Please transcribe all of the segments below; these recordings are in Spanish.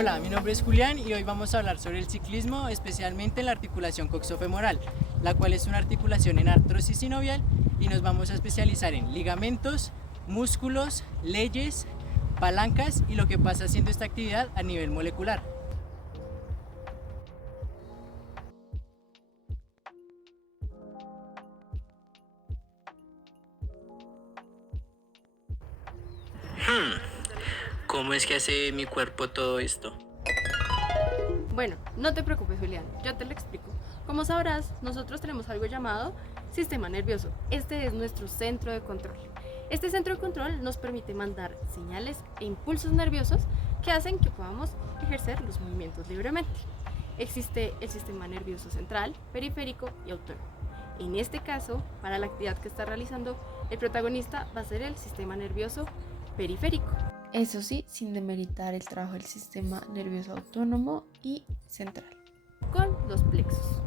Hola, mi nombre es Julián y hoy vamos a hablar sobre el ciclismo, especialmente en la articulación coxofemoral, la cual es una articulación en artrosis sinovial y nos vamos a especializar en ligamentos, músculos, leyes, palancas y lo que pasa haciendo esta actividad a nivel molecular. ¿Cómo es que hace mi cuerpo todo esto? Bueno, no te preocupes, Julián, yo te lo explico. Como sabrás, nosotros tenemos algo llamado sistema nervioso. Este es nuestro centro de control. Este centro de control nos permite mandar señales e impulsos nerviosos que hacen que podamos ejercer los movimientos libremente. Existe el sistema nervioso central, periférico y autónomo. En este caso, para la actividad que está realizando, el protagonista va a ser el sistema nervioso periférico. Eso sí, sin demeritar el trabajo del sistema nervioso autónomo y central. Con los plexos.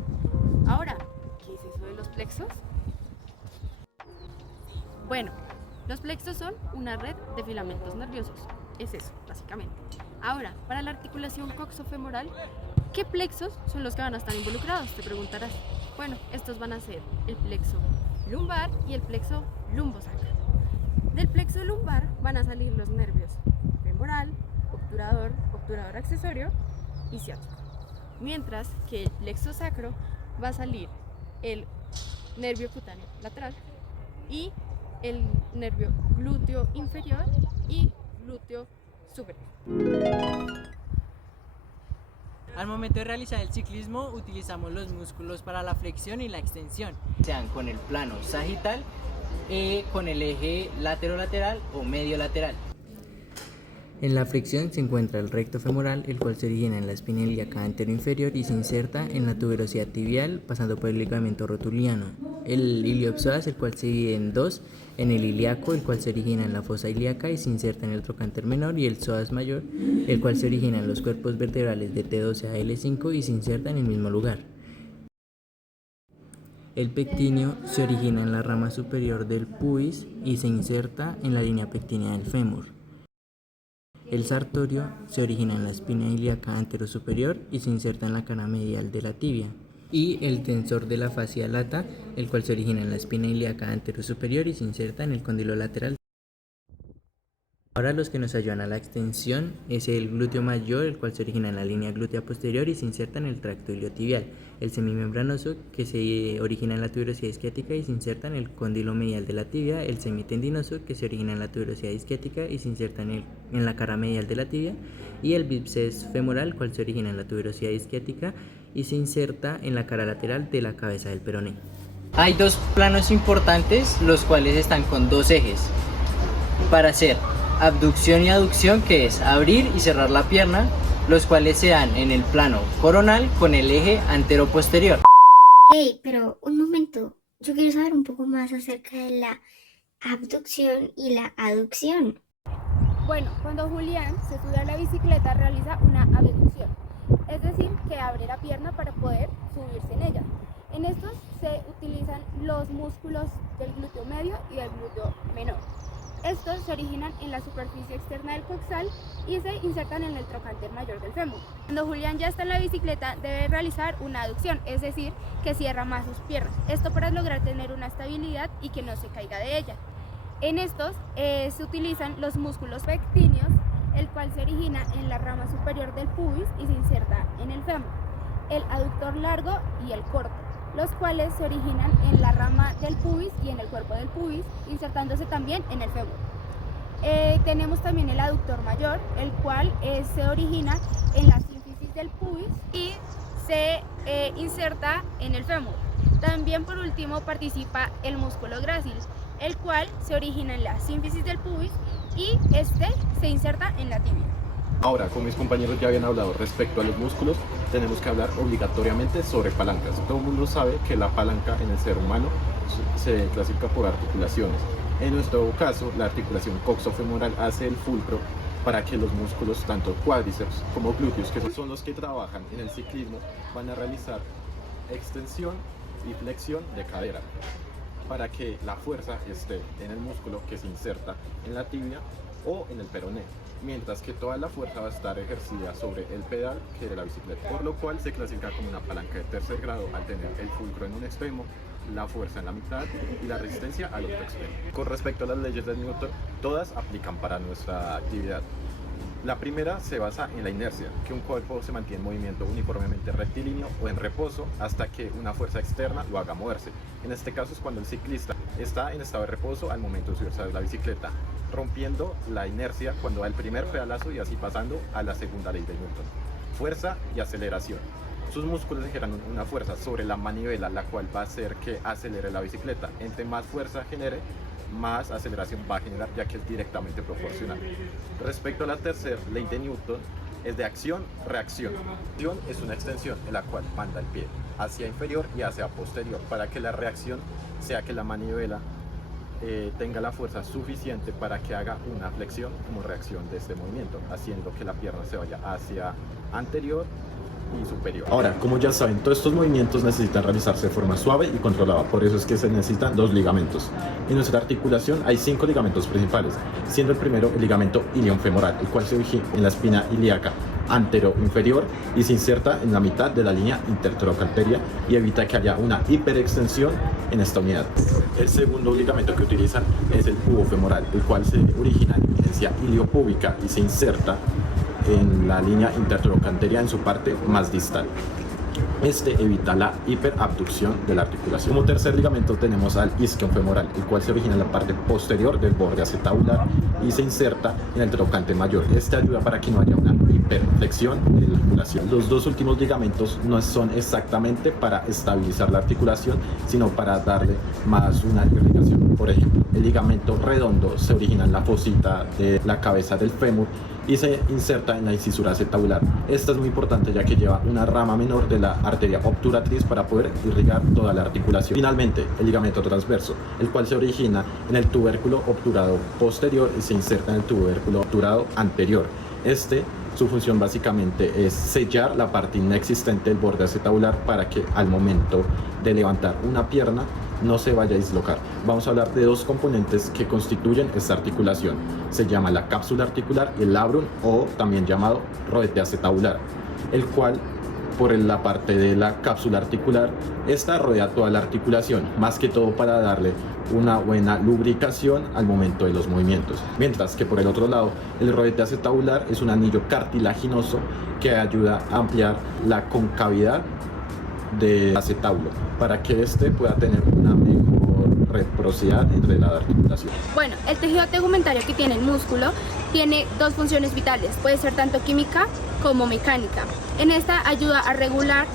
Ahora, ¿qué es eso de los plexos? Bueno, los plexos son una red de filamentos nerviosos. Es eso, básicamente. Ahora, para la articulación coxofemoral, ¿qué plexos son los que van a estar involucrados? Te preguntarás. Bueno, estos van a ser el plexo lumbar y el plexo lumbosacro. Del plexo lumbar van a salir los nervios femoral, obturador, obturador accesorio y ciático. Mientras que el plexo sacro va a salir el nervio cutáneo lateral y el nervio glúteo inferior y glúteo superior. Al momento de realizar el ciclismo utilizamos los músculos para la flexión y la extensión, sean con el plano sagital, con el eje lateral o medio lateral. En la flexión se encuentra el recto femoral, el cual se origina en la espina ilíaca anteroinferior y se inserta en la tuberosidad tibial pasando por el ligamento rotuliano. El iliopsoas, el cual se divide en dos, en el ilíaco, el cual se origina en la fosa ilíaca y se inserta en el trocánter menor, y el psoas mayor, el cual se origina en los cuerpos vertebrales de T12 a L5 y se inserta en el mismo lugar. El pectíneo se origina en la rama superior del pubis y se inserta en la línea pectínea del fémur. El sartorio se origina en la espina ilíaca anterosuperior y se inserta en la cara medial de la tibia. Y el tensor de la fascia lata, el cual se origina en la espina ilíaca anterosuperior y se inserta en el cóndilo lateral. Ahora los que nos ayudan a la extensión es el glúteo mayor, el cual se origina en la línea glútea posterior y se inserta en el tracto iliotibial. El semimembranoso, que se origina en la tuberosidad isquiática y se inserta en el cóndilo medial de la tibia. El semitendinoso, que se origina en la tuberosidad isquiática y se inserta en la cara medial de la tibia. Y el bíceps femoral, el cual se origina en la tuberosidad isquiática y se inserta en la cara lateral de la cabeza del peroné. Hay dos planos importantes, los cuales están con dos ejes para hacer abducción y aducción, que es abrir y cerrar la pierna, los cuales se dan en el plano coronal con el eje antero-posterior. Hey, pero un momento, yo quiero saber un poco más acerca de la abducción y la aducción. Bueno, cuando Julián se sube a la bicicleta realiza una abducción, es decir, que abre la pierna para poder subirse en ella. En estos se utilizan los músculos del glúteo medio y del glúteo menor. Estos se originan en la superficie externa del coxal y se insertan en el trocánter mayor del fémur. Cuando Julián ya está en la bicicleta debe realizar una aducción, es decir, que cierra más sus piernas. Esto para lograr tener una estabilidad y que no se caiga de ella. En estos se utilizan los músculos pectíneos, el cual se origina en la rama superior del pubis y se inserta en el fémur. El aductor largo y el corto, los cuales se originan en la rama del pubis y en el cuerpo del pubis, insertándose también en el fémur. Tenemos también el aductor mayor, el cual se origina en la sínfisis del pubis y se inserta en el fémur. También por último participa el músculo grácil, el cual se origina en la sínfisis del pubis y este se inserta en la tibia. Ahora, como mis compañeros ya habían hablado respecto a los músculos, tenemos que hablar obligatoriamente sobre palancas. Todo el mundo sabe que la palanca en el ser humano se clasifica por articulaciones. En nuestro caso, la articulación coxofemoral hace el fulcro para que los músculos, tanto cuádriceps como glúteos, que son los que trabajan en el ciclismo, van a realizar extensión y flexión de cadera. para que la fuerza esté en el músculo que se inserta en la tibia o en el peroné, mientras que toda la fuerza va a estar ejercida sobre el pedal que de la bicicleta, por lo cual se clasifica como una palanca de tercer grado al tener el fulcro en un extremo, la fuerza en la mitad y la resistencia al otro extremo. Con respecto a las leyes de Newton, todas aplican para nuestra actividad. La primera se basa en la inercia, que un cuerpo se mantiene en movimiento uniformemente rectilíneo o en reposo hasta que una fuerza externa lo haga moverse. En este caso es cuando el ciclista está en estado de reposo al momento de subirse a la bicicleta, rompiendo la inercia cuando da el primer pedalazo y así pasando a la segunda ley de Newton. Fuerza y aceleración. Sus músculos ejercen una fuerza sobre la manivela, la cual va a hacer que acelere la bicicleta. Entre más fuerza genere, más aceleración va a generar, ya que es directamente proporcional. Respecto a la tercera ley de Newton, es de acción-reacción. Acción es una extensión en la cual manda el pie hacia inferior y hacia posterior, para que la reacción sea que la manivela tenga la fuerza suficiente para que haga una flexión como reacción de este movimiento, haciendo que la pierna se vaya hacia anterior y superior. Ahora, como ya saben, todos estos movimientos necesitan realizarse de forma suave y controlada, por eso es que se necesitan 2 ligamentos. En nuestra articulación hay 5 ligamentos principales, siendo el primero el ligamento iliofemoral, el cual se origina en la espina ilíaca antero-inferior y se inserta en la mitad de la línea intertrocalperia y evita que haya una hiperextensión en esta unidad. El segundo ligamento que utilizan es el pubofemoral, el cual se origina en la eminencia iliopúbica y se inserta en la línea intertrocalperia en su parte más distal. Este evita la hiperabducción de la articulación. Como tercer ligamento tenemos al isquiofemoral, el cual se origina en la parte posterior del borde acetabular y se inserta en el trocante mayor. Este ayuda para que no haya una hiperflexión de la articulación. Los 2 últimos ligamentos no son exactamente para estabilizar la articulación, sino para darle más una irrigación. Por ejemplo, el ligamento redondo se origina en la fosita de la cabeza del fémur y se inserta en la incisura acetabular. Esta es muy importante ya que lleva una rama menor de la arteria obturatriz para poder irrigar toda la articulación. Finalmente, el ligamento transverso, el cual se origina en el tubérculo obturado posterior y se inserta en el tubérculo obturado anterior. Su función básicamente es sellar la parte inexistente del borde acetabular para que al momento de levantar una pierna no se vaya a dislocar. Vamos a hablar de 2 componentes que constituyen esta articulación. Se llama la cápsula articular y el labrum, o también llamado rodete acetabular, el cual por la parte de la cápsula articular, esta rodea toda la articulación, más que todo para darle una buena lubricación al momento de los movimientos. Mientras que por el otro lado, el rodete acetabular es un anillo cartilaginoso que ayuda a ampliar la concavidad del acetábulo para que éste pueda tener una mejor reciprocidad entre la articulación. Bueno, el tejido tegumentario que tiene el músculo tiene 2 funciones vitales, puede ser tanto química como mecánica. En esta ayuda a regular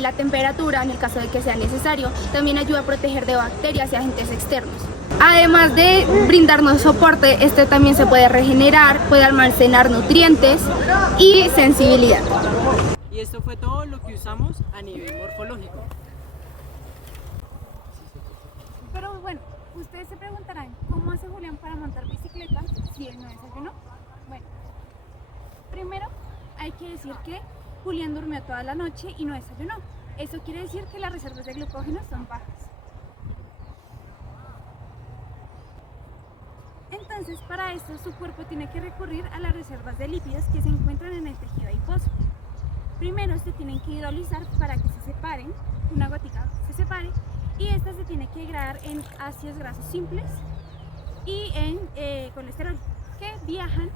la temperatura en el caso de que sea necesario, también ayuda a proteger de bacterias y agentes externos. Además de brindarnos soporte, este también se puede regenerar, puede almacenar nutrientes y sensibilidad. Y esto fue todo lo que usamos a nivel morfológico. Pero bueno, ustedes se preguntarán, ¿cómo hace Julián para montar bicicleta si él no desayunó? Bueno, primero hay que decir que Julián durmió toda la noche y no desayunó. Eso quiere decir que las reservas de glucógeno son bajas. Entonces, para esto su cuerpo tiene que recurrir a las reservas de lípidos que se encuentran en el tejido adiposo. Primero se tienen que hidrolizar para que se separen, una gotica se separe, y esta se tiene que degradar en ácidos grasos simples y en colesterol, que viajan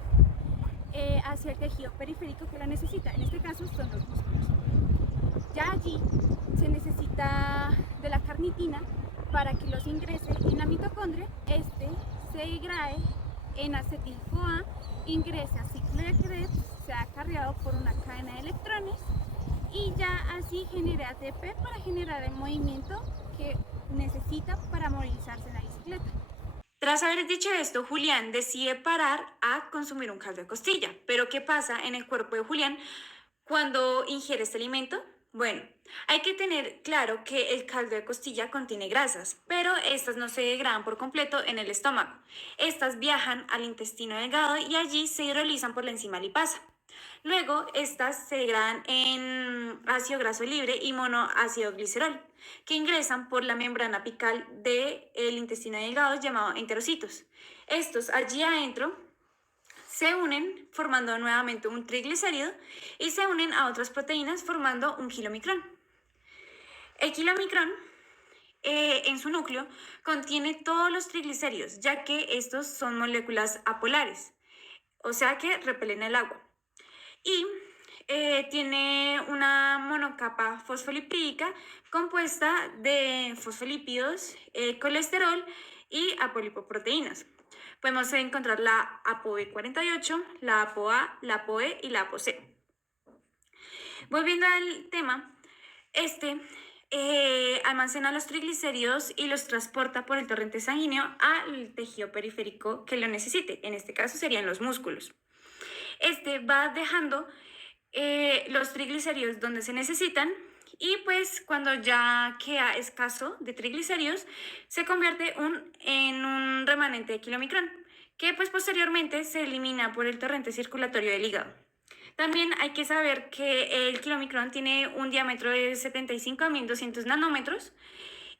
hacia el tejido periférico que la necesita. En este caso son los músculos. Ya allí se necesita de la carnitina para que los ingrese en la mitocondria. Este se degrade en acetil-CoA, ingrese a ciclo de Krebs, sea acarreado por una cadena de electrones y ya así genera ATP para generar el movimiento que necesita para movilizarse en la bicicleta. Tras haber dicho esto, Julián decide parar a consumir un caldo de costilla. ¿Pero qué pasa en el cuerpo de Julián cuando ingiere este alimento? Bueno, hay que tener claro que el caldo de costilla contiene grasas, pero estas no se degradan por completo en el estómago. Estas viajan al intestino delgado y allí se hidrolizan por la enzima lipasa. Luego, estas se degradan en ácido graso libre y monoácido glicerol, que ingresan por la membrana apical del intestino delgado llamado enterocitos. Estos allí adentro se unen formando nuevamente un triglicérido y se unen a otras proteínas formando un kilomicrón. El kilomicrón en su núcleo contiene todos los triglicéridos, ya que estos son moléculas apolares, o sea que repelen el agua. Y tiene una monocapa fosfolipídica compuesta de fosfolípidos, colesterol y apolipoproteínas. Podemos encontrar la ApoB48, la ApoA, la ApoE y la ApoC. Volviendo al tema, almacena los triglicéridos y los transporta por el torrente sanguíneo al tejido periférico que lo necesite. En este caso serían los músculos. Va dejando los triglicéridos donde se necesitan y pues cuando ya queda escaso de triglicéridos se convierte en un remanente de kilomicrón que pues posteriormente se elimina por el torrente circulatorio del hígado. También hay que saber que el kilomicrón tiene un diámetro de 75 a 1200 nanómetros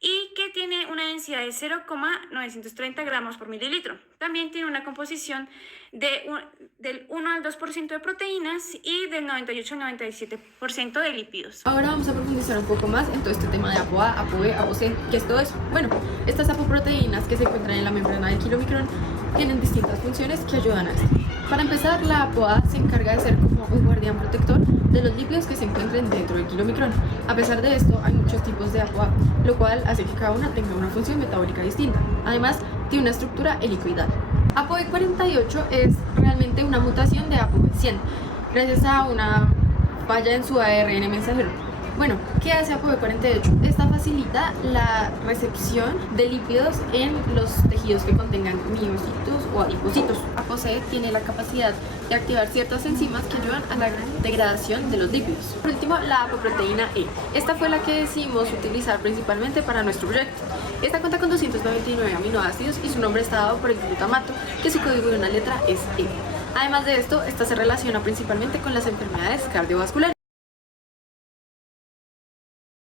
y que tiene una densidad de 0,930 gramos por mililitro. También tiene una composición del 1 al 2% de proteínas y del 98 al 97% de lípidos. Ahora vamos a profundizar un poco más en todo este tema de ApoA, ApoB, ApoC. ¿Qué es todo eso? Bueno, estas apoproteínas que se encuentran en la membrana del kilomicrón tienen distintas funciones que ayudan a esto. Para empezar, la ApoA se encarga de ser como un guardián protector de los lípidos que se encuentren dentro del kilomicrón. A pesar de esto, hay muchos tipos de ApoA, lo cual hace que cada una tenga una función metabólica distinta. Además, tiene una estructura helicoidal. ApoB48 es realmente una mutación de ApoB100, gracias a una falla en su ARN mensajero. Bueno, ¿qué hace ApoB48? Esta facilita la recepción de lípidos en los tejidos que contengan miocitos o adipocitos. ApoC tiene la capacidad de activar ciertas enzimas que ayudan a la degradación de los lípidos. Por último, la apoproteína E. Esta fue la que decidimos utilizar principalmente para nuestro proyecto. Esta cuenta con 299 aminoácidos y su nombre está dado por el glutamato, que su código de una letra es E. Además de esto, esta se relaciona principalmente con las enfermedades cardiovasculares.